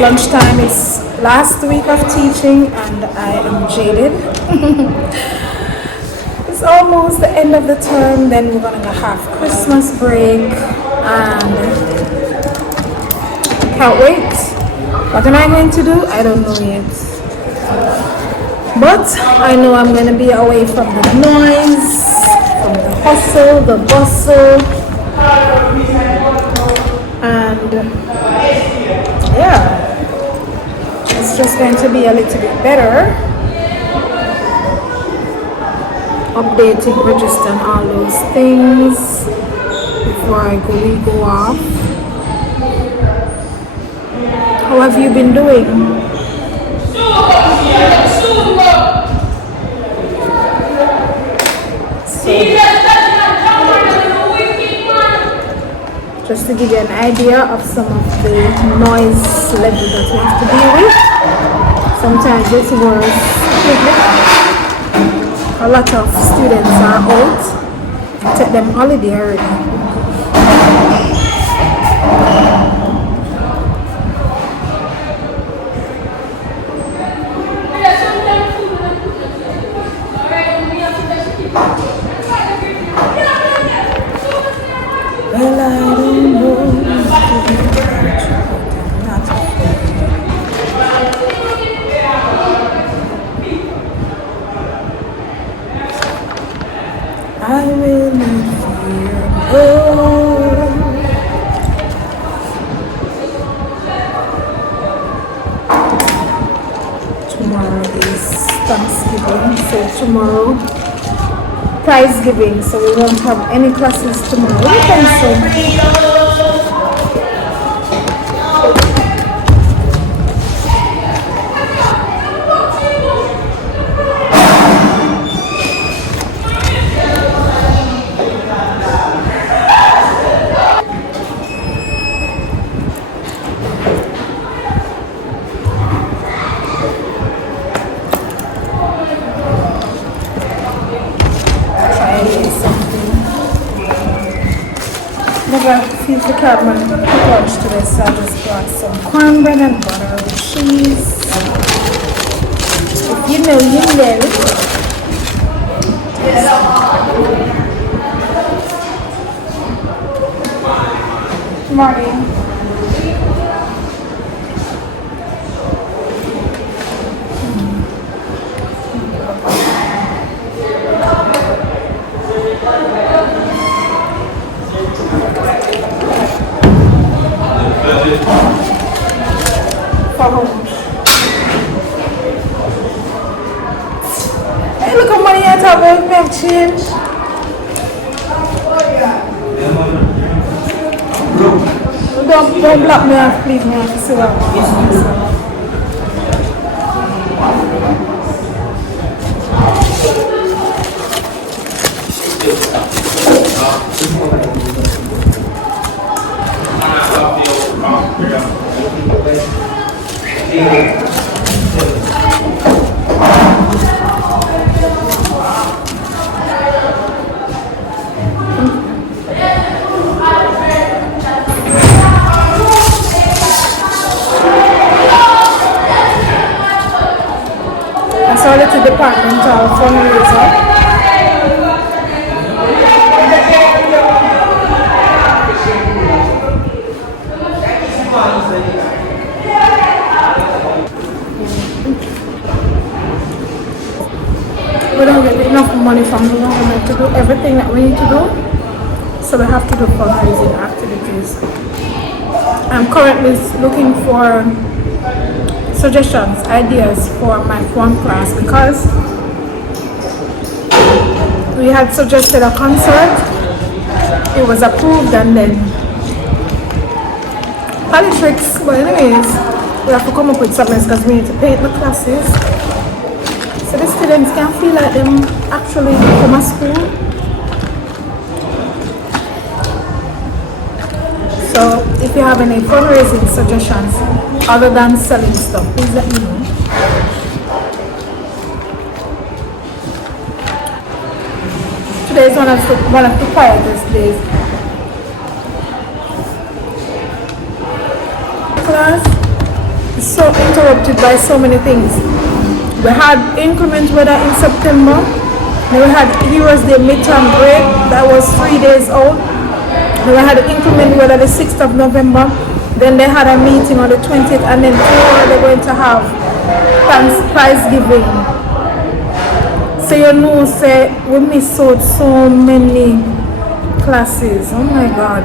lunchtime. It's last week of teaching and I am jaded. It's almost the end of the term, then we're gonna have Christmas break and can't wait. What am I going to do? I don't know yet. But I know I'm gonna be away from the noise, from the hustle, the bustle, and yeah, it's just going to be a little bit better. Updating, registering all those things before we go off. How have you been doing? Just to give you an idea of some of the noise level that we have to deal with. Sometimes it's worse. A lot of students are out. Take them holiday already. Well, I don't know. I will not fear. Oh. Tomorrow is Thanksgiving, so tomorrow prize giving, so we won't have any classes tomorrow. We can never feel the camera lunch today, so I just brought some cornbread and butter with cheese. If you know, you know. Morning. Hey, look how money I talk about milk change. Don't block me off, please. Me have to see what I'm I saw it to departmental fundraiser. We don't get enough money from the government to do everything that we need to do, so we have to do fundraising activities. I'm currently looking for suggestions, ideas for my phone class because we had suggested a concert, it was approved, and then politics. But anyways, we have to come up with something because we need to paint the classes so the students can feel like them actually come to school. So if you have any fundraising suggestions other than selling stuff, please let me know. Today is one of the quietest days. Class, so interrupted by so many things. We had inclement weather in September. Then we had Heroes Day midterm break that was 3 days old. Then we had inclement weather the 6th of November. Then they had a meeting on the 20th, and then tomorrow they're going to have prize giving. So you know, say we missed out so many classes. Oh my God,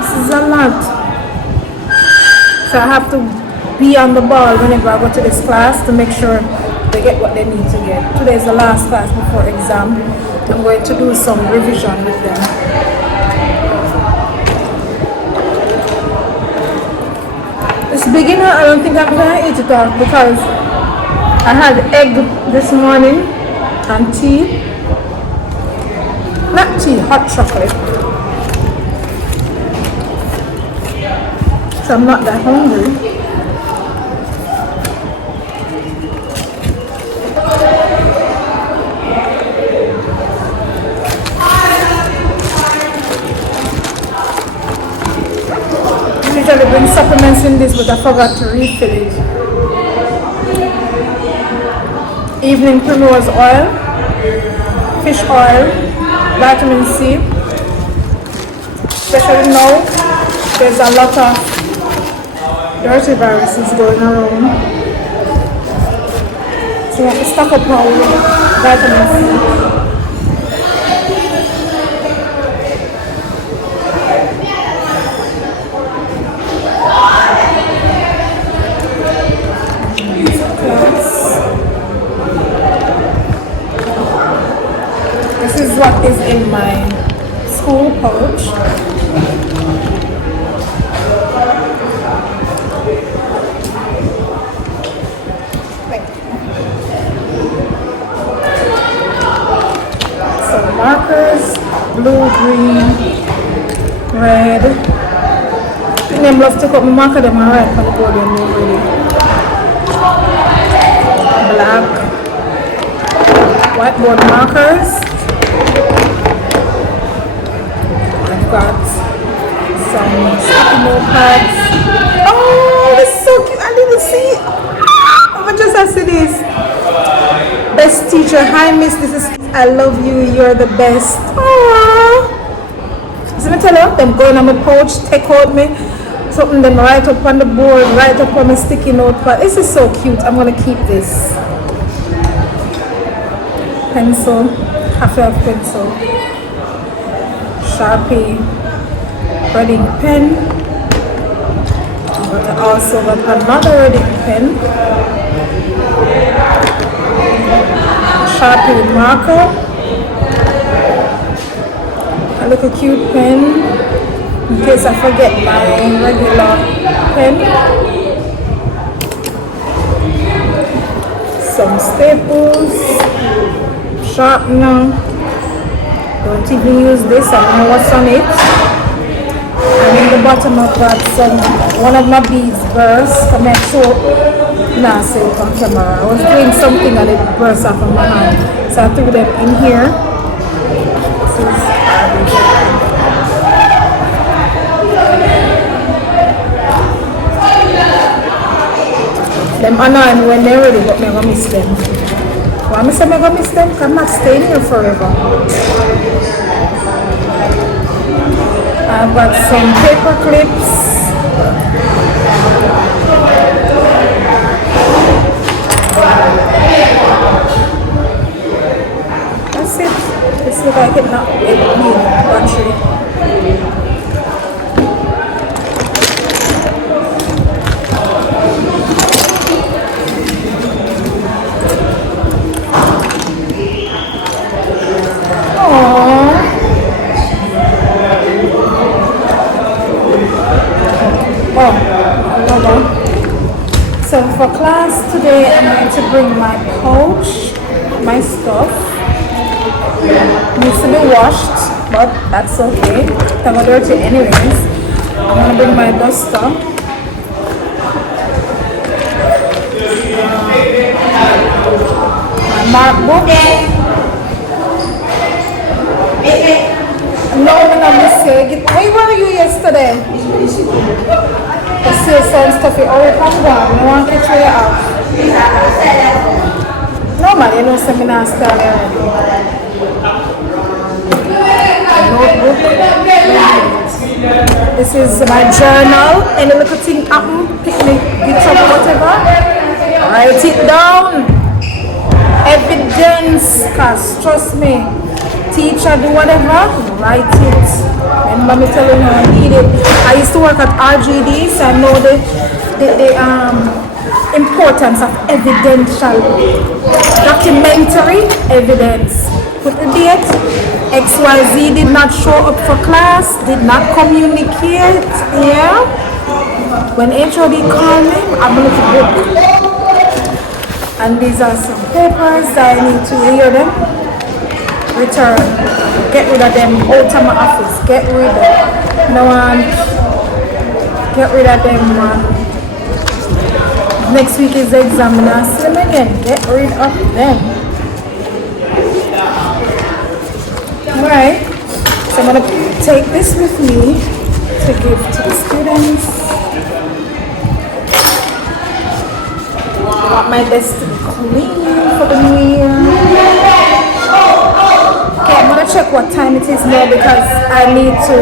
this is a lot. So I have to be on the ball whenever I go to this class to make sure they get what they need to get. Today is the last class before exam. I'm going to do some revision with them. This beginner, I don't think I'm gonna eat it all because I had egg this morning and tea. Not tea, hot chocolate. So I'm not that hungry. Usually bring supplements in this, but I forgot to refill it. Evening primrose oil, fish oil, vitamin C. Especially now, there's a lot of dirty viruses going around. So you have to stock up now with vitamin C. This is what is in my school pouch. So markers, blue, green, red. I think them love to cut my marker them are red for the board and really. Black. Whiteboard markers. I've got some sticky notepads. Oh, this is so cute. I didn't see it. I just have to see this. Best teacher. Hi, miss. This is I love you. You're the best. Aww. So I tell you, them going on my pouch, take out me. Something them right up on the board, right up on my sticky notepad. This is so cute. I'm going to keep this. Pencil, half of pencil, Sharpie, red ink pen, but I also got another red ink pen, Sharpie with marker, a little cute pen in case I forget my regular pen, some staples, sharpener. Don't even use this, I don't know what's on it. And in the bottom I've got one of my beads burst. Come and show nah, say it on camera. I was doing something and it burst off of my hand. So I threw them in here. This is them annoy me when they're ready, but I'm gonna miss them. Why am I saying I'm going to miss them? I'm not staying here forever. I've got some paper clips. That's it. Let's see if I can not get the battery. So for class today, I'm going to bring my pouch, my stuff. Needs to be washed, but that's okay. I'm gonna dirty anyways. I'm gonna bring my duster. My mark book. No, I'm not mistake. What were you yesterday? The sales and stuff, you already come down. No one can show you out. No man, you know seminar style already. Notebook. This is my journal. Any little thing happen, picnic, get trouble, whatever. Write it down. Evidence, cause trust me, teacher do whatever, write it. Remember me telling you I need it. I used to work at RGD, so I know the importance of evidential, documentary evidence. Put the date. XYZ did not show up for class, did not communicate. Yeah. When HOD called me, I'm going to book. And these are some papers that I need to hear them. Return. Get rid of them out of my office. Get rid of them. No one. Get rid of them, man. Next week is the exam and I'll see them again. Get rid of them. Alright. So I'm going to take this with me to give to the students. I want my desk to be clean for the new year. Okay, I'm going to check what time it is now because I need to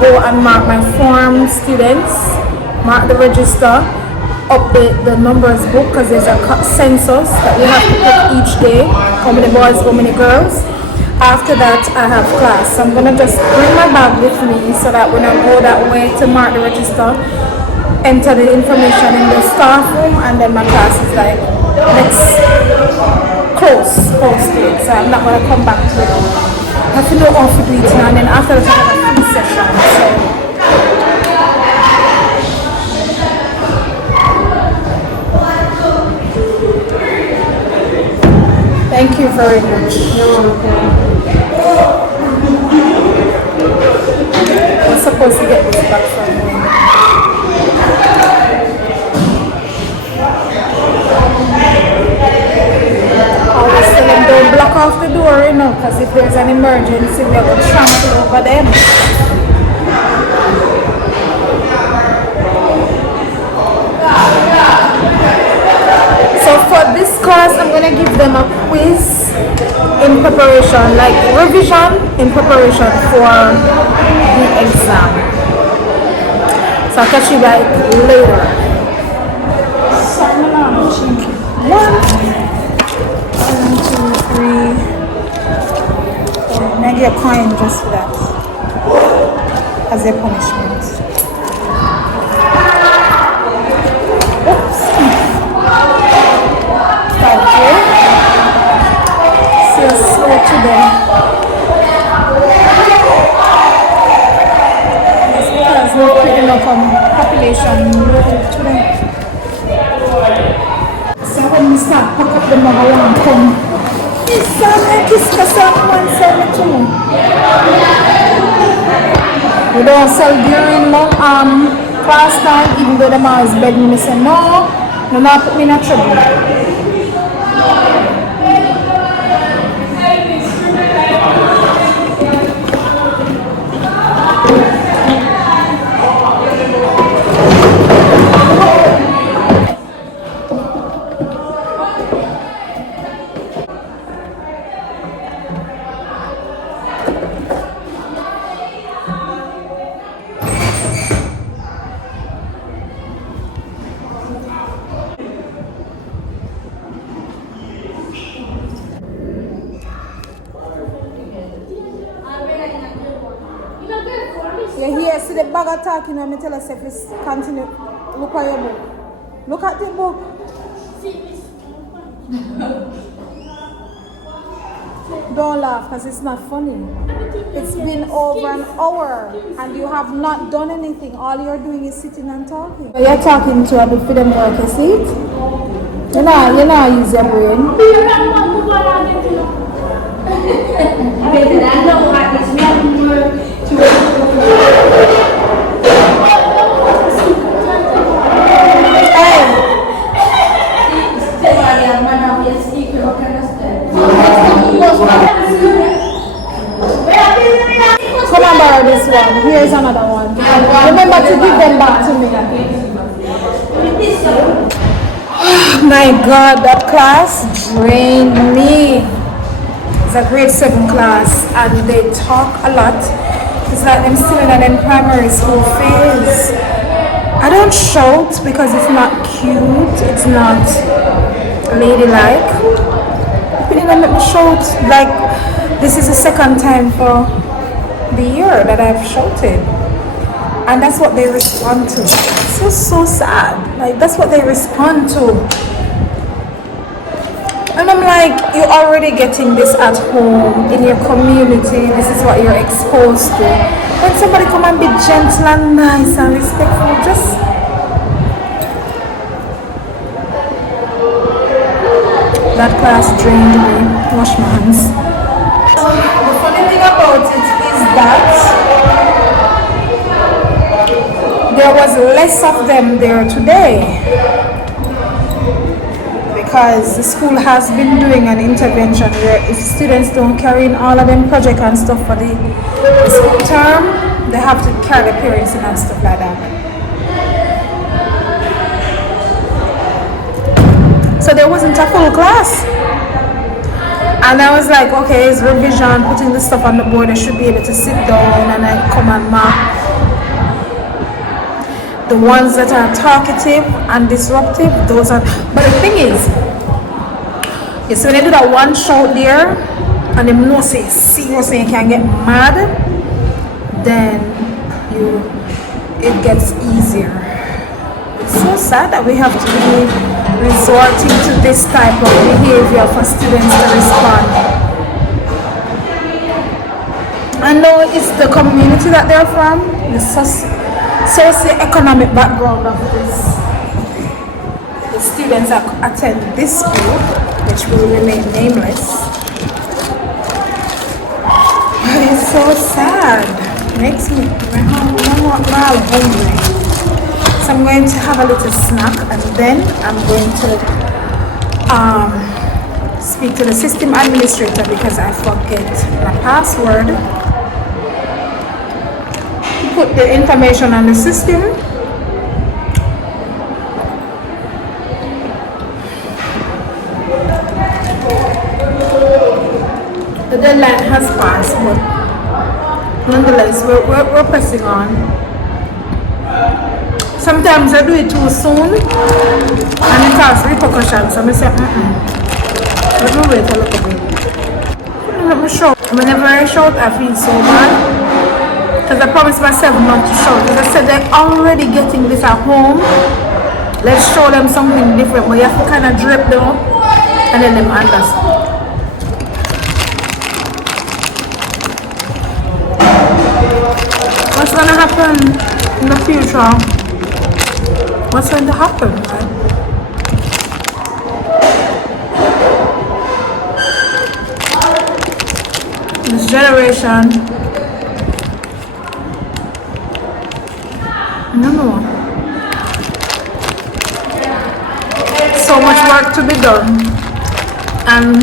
go and mark my form students, mark the register, update the numbers book because there's a census that we have to put each day, how many boys, how many girls. After that, I have class. So I'm going to just bring my bag with me so that when I go that way to mark the register, enter the information in the staff room, and then my class is like next close to it. So I'm not going to come back to it. I have to know how to do it now, and then after that I have a free session. So thank you very much. I'm supposed to get this back from me. Always tell them don't block off the door, you know, because if there's an emergency, we will trample over them. So for this class, I'm going to give them a quiz in preparation, like revision in preparation for the exam. So I'll catch you back later. One, two, three. And I get a coin just for that as a punishment. Oops. Thank you. See you slow today. It's because we're picking up on population today. So when we start pack up the mother one come. It's like kiss myself one side to me. We don't sell during class time, even though the man is begging me say no, no not put me in a trouble. You hear, see the bag of talking and me tell us if it's continue. Look at your book. Look at the book. Don't laugh because it's not funny. It's been over an hour and you have not done anything. All you're doing is sitting and talking. You're talking to a bit for them work, you see it? You know, use your brain. Come and borrow this one. Here's another one. Remember to give them back to me. My God, that class drained me. It's a grade 7 class and they talk a lot. It's like I'm still in an primary school phase. I don't shout because it's not cute, it's not ladylike. But then I make me shout like this is the second time for the year that I've shouted. And that's what they respond to. It's just so sad. Like that's what they respond to. And I'm like, you're already getting this at home, in your community, this is what you're exposed to. When somebody come and be gentle and nice and respectful, just that class drained me. Wash my hands. The funny thing about it is that there was less of them there today because the school has been doing an intervention where if students don't carry in all of them project and stuff for the school term, they have to carry the parents in and stuff like that. So there wasn't a full class. And I was like, okay, it's revision, putting the stuff on the board, I should be able to sit down and I come and mark. The ones that are talkative and disruptive, those are, but the thing is, yes, when they do that one shout there, and them know say seriously you can get mad, then it gets easier. It's so sad that we have to be resorting to this type of behavior for students to respond. I know it's the community that they're from, the socio-economic background of the students that attend this school, which will remain nameless. But it's so sad. Makes me hungry. So I'm going to have a little snack and then I'm going to speak to the system administrator because I forget my password. Put the information on the system. The deadline has passed, but nonetheless, we're pressing on. Sometimes I do it too soon and it has repercussions. So I say, let me wait a little bit. Let me shout. Whenever I shout, I feel so bad. Because I promised myself not to shout. Because I said they're already getting this at home. Let's show them something different. But you have to kind of drip them and then them understand. What's going to happen in the future? What's going to happen? Right? This generation. No. So much work to be done, and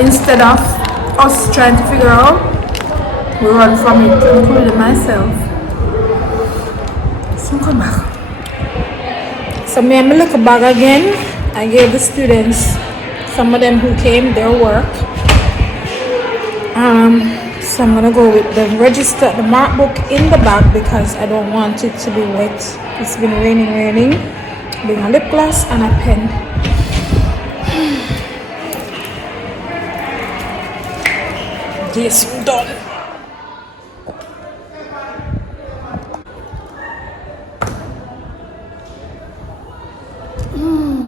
instead of us trying to figure out, we run from it, including myself. So come back. So me and my little bag again. I gave the students, some of them who came, their work. So I'm gonna go with the register, the mark book in the bag because I don't want it to be wet. It's been raining. Bring a lip gloss and a pen. This done.